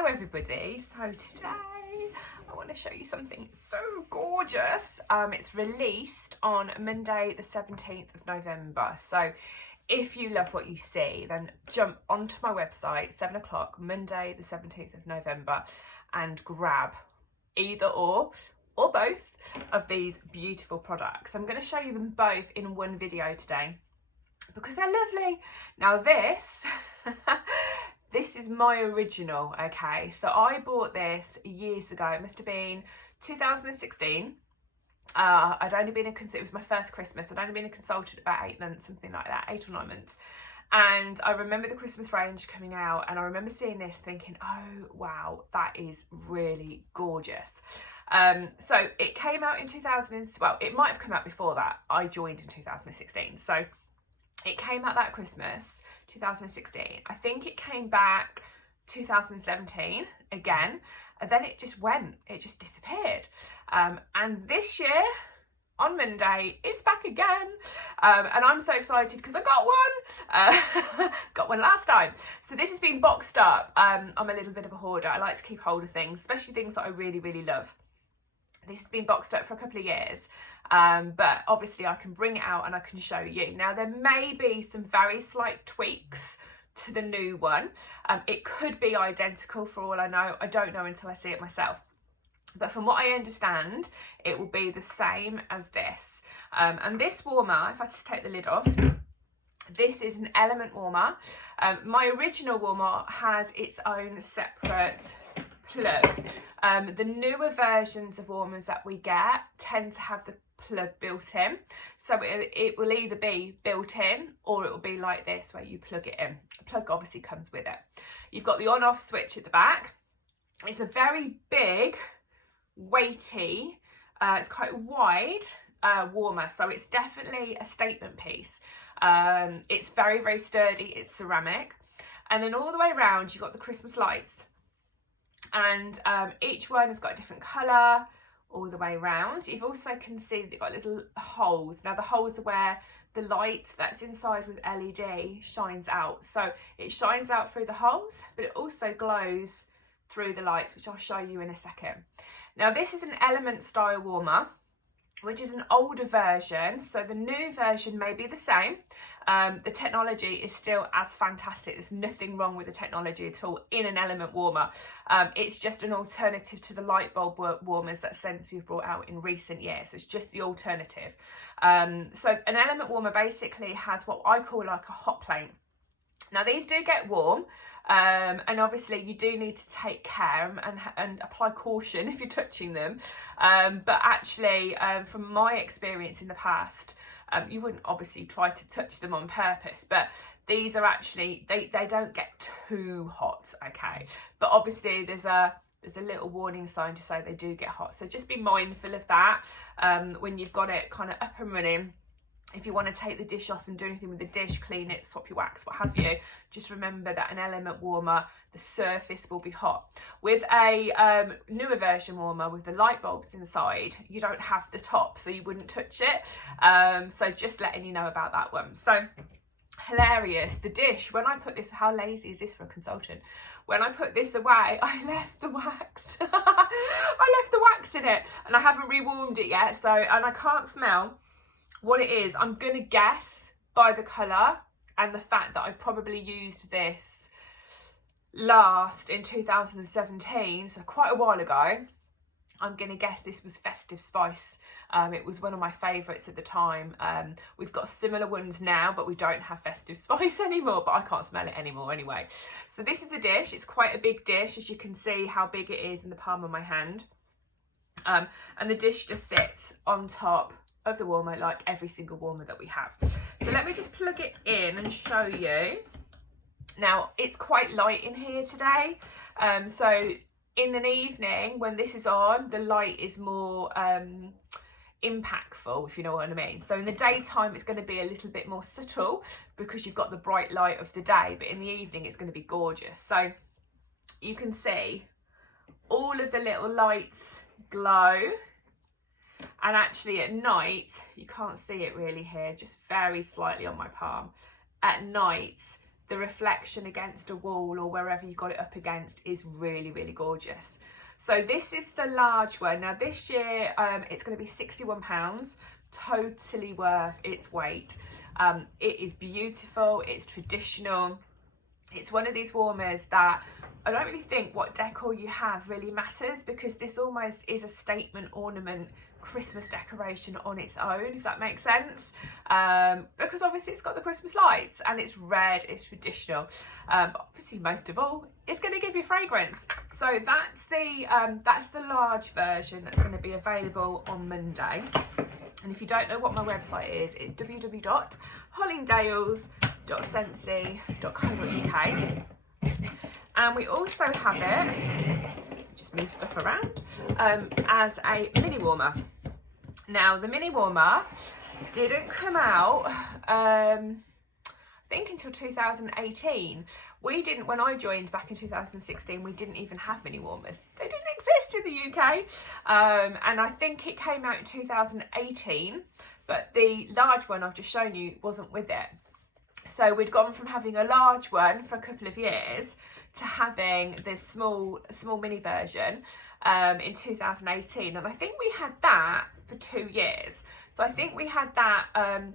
Hello everybody, so today I want to show you something so gorgeous. It's released on Monday the 17th of November, so if you love what you see then jump onto my website 7 o'clock Monday the 17th of November and grab either or both of these beautiful products. I'm going to show you them both in one video today because they're lovely. Now this this is my original, okay? So I bought this years ago. It must have been 2016. I'd only been it was my first Christmas. I'd only been a consultant about 8 months, something like that, 8 or 9 months. And I remember the Christmas range coming out, and I remember seeing this thinking, oh wow, that is really gorgeous. So it came out in 2000, well, it might have come out before that. I joined in 2016. So it came out that Christmas, 2016. I think it came back 2017 again, and then it just disappeared. And this year, on Monday, it's back again. And I'm so excited because I got one. Got one last time. So this has been boxed up. I'm a little bit of a hoarder. I like to keep hold of things, especially things that I really, really love. This has been boxed up for a couple of years, but obviously I can bring it out and I can show you. Now there may be some very slight tweaks to the new one. It could be identical for all I know. I don't know until I see it myself. But from what I understand, it will be the same as this. And this warmer, if I just take the lid off, this is an element warmer. My original warmer has its own separate plug. The newer versions of warmers that we get tend to have the plug built in, so it will either be built in or it will be like this where you plug it in. The plug obviously comes with it. You've got the on-off switch at the back. It's a very big, weighty, it's quite wide warmer, so it's definitely a statement piece. It's very, very sturdy. It's ceramic, and then all the way around you've got the Christmas lights. And each one has got a different colour all the way around. You've also can see they've got little holes. Now the holes are where the light that's inside with LED shines out. So it shines out through the holes, but it also glows through the lights, which I'll show you in a second. Now this is an element style warmer, which is an older version. So the new version may be the same. The technology is still as fantastic. There's nothing wrong with the technology at all in an element warmer. It's just an alternative to the light bulb warmers that Scentsy have brought out in recent years. It's just the alternative. So an element warmer basically has what I call like a hot plate. Now these do get warm, and obviously you do need to take care and apply caution if you're touching them. But actually, from my experience in the past, you wouldn't obviously try to touch them on purpose, but these are actually, they don't get too hot, okay? But obviously there's a little warning sign to say they do get hot. So just be mindful of that when you've got it kind of up and running. If you want to take the dish off and do anything with the dish, clean it, swap your wax, what have you, just remember that an element warmer, the surface will be hot. With a newer version warmer with the light bulbs inside, you don't have the top, so you wouldn't touch it. So just letting you know about that one. So hilarious. The dish, when I put this, how lazy is this for a consultant? When I put this away, I left the wax. I left the wax in it, and I haven't rewarmed it yet. So, and I can't smell what it is. I'm gonna guess by the colour and the fact that I probably used this last in 2017, so quite a while ago. I'm gonna guess this was Festive Spice. It was one of my favourites at the time. We've got similar ones now, but we don't have Festive Spice anymore, but I can't smell it anymore anyway. So this is a dish. It's quite a big dish, as you can see how big it is in the palm of my hand. And the dish just sits on top of the warmer like every single warmer that we have. So let me just plug it in and show you. Now it's quite light in here today, so in the evening when this is on, the light is more impactful, if you know what I mean. So in the daytime it's going to be a little bit more subtle because you've got the bright light of the day, but in the evening it's going to be gorgeous. So you can see all of the little lights glow. And actually at night, you can't see it really here, just very slightly on my palm. At night, the reflection against a wall or wherever you got it up against is really, really gorgeous. So this is the large one. Now this year it's going to be £61, totally worth its weight. It is beautiful, it's traditional. It's one of these warmers that I don't really think what decor you have really matters, because this almost is a statement ornament Christmas decoration on its own, if that makes sense, because obviously it's got the Christmas lights and it's red, it's traditional, but obviously most of all it's going to give you fragrance. So that's the large version that's going to be available on Monday. And if you don't know what my website is, it's www.hollingdales.scentsy.co.uk. And we also have it, just move stuff around, as a mini warmer. Now the mini warmer didn't come out, I think, until 2018. We didn't, when I joined back in 2016, we didn't even have mini warmers. They didn't exist in the UK. And I think it came out in 2018, but the large one I've just shown you wasn't with it. So we'd gone from having a large one for a couple of years to having this small mini version in 2018. And I think we had that for 2 years. So I think we had that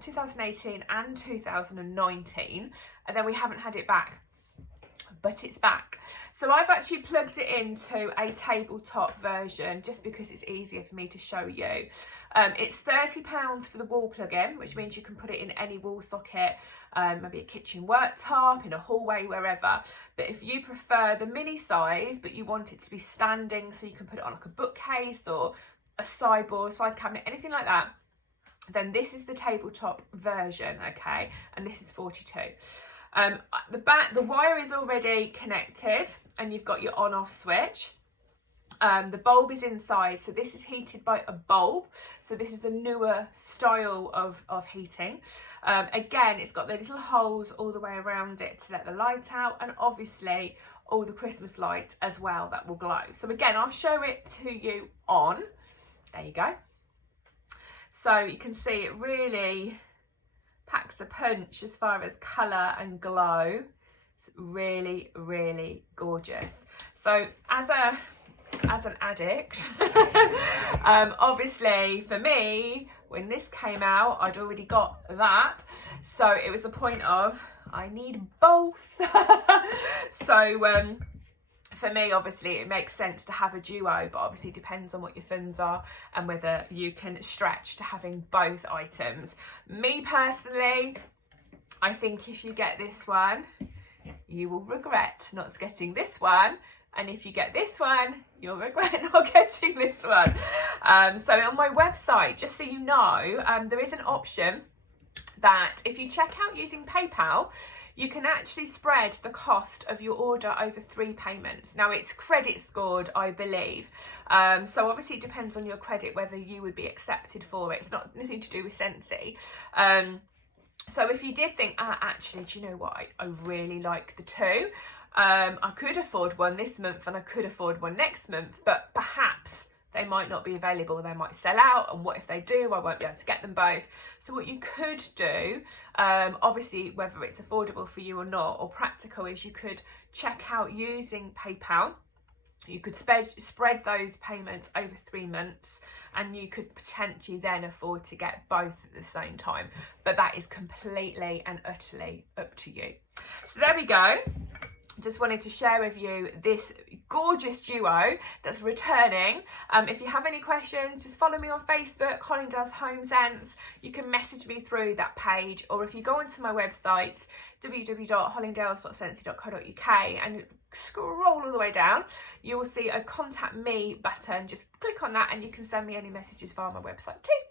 2018 and 2019, and then we haven't had it back. But it's back. So I've actually plugged it into a tabletop version just because it's easier for me to show you. It's £30 for the wall plug-in, which means you can put it in any wall socket, maybe a kitchen worktop, in a hallway, wherever. But if you prefer the mini size, but you want it to be standing, so you can put it on like a bookcase or a sideboard, side cabinet, anything like that, then this is the tabletop version, okay? And this is 42. The wire is already connected and you've got your on-off switch. The bulb is inside, so this is heated by a bulb. So this is a newer style of heating. Again, it's got the little holes all the way around it to let the light out, and obviously all the Christmas lights as well that will glow. So again, I'll show it to you on. There you go. So you can see it really packs a punch as far as colour and glow. It's really, really gorgeous. So as an addict, obviously for me, when this came out, I'd already got that. So it was a point of, I need both. So for me, obviously, it makes sense to have a duo, but obviously it depends on what your funds are and whether you can stretch to having both items. Me personally, I think if you get this one, you will regret not getting this one. And if you get this one, you'll regret not getting this one. So on my website, just so you know, there is an option that if you check out using PayPal, you can actually spread the cost of your order over 3 payments. Now it's credit scored, I believe. So obviously it depends on your credit whether you would be accepted for it. It's not nothing to do with Scentsy. So if you did think, actually, do you know what? I really like the two. I could afford one this month and I could afford one next month, but perhaps they might not be available, they might sell out, and what if they do? I won't be able to get them both. So what you could do, obviously whether it's affordable for you or not, or practical, is you could check out using PayPal. You could spread those payments over 3 months, and you could potentially then afford to get both at the same time. But that is completely and utterly up to you. So there we go. Just wanted to share with you this gorgeous duo that's returning. If you have any questions, just follow me on Facebook, Hollingdales Home Scents. You can message me through that page, or if you go onto my website, www.hollingdales.scentsy.co.uk, and scroll all the way down, you will see a contact me button. Just click on that and you can send me any messages via my website too.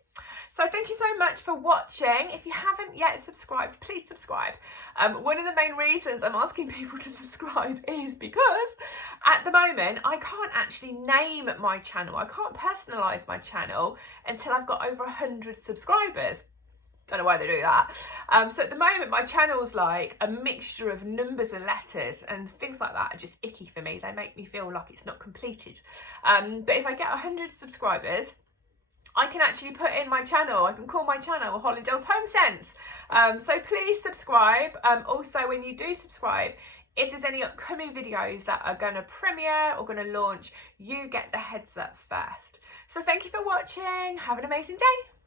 So thank you so much for watching. If you haven't yet subscribed, please subscribe. One of the main reasons I'm asking people to subscribe is because at the moment I can't actually name my channel. I can't personalise my channel until I've got over 100 subscribers. Don't know why they do that. So at the moment my channel's like a mixture of numbers and letters, and things like that are just icky for me. They make me feel like it's not completed. But if I get 100 subscribers, I can actually put in my channel. I can call my channel Hollingdales Home Scents. So please subscribe. Also, when you do subscribe, if there's any upcoming videos that are going to premiere or going to launch, you get the heads up first. So thank you for watching. Have an amazing day.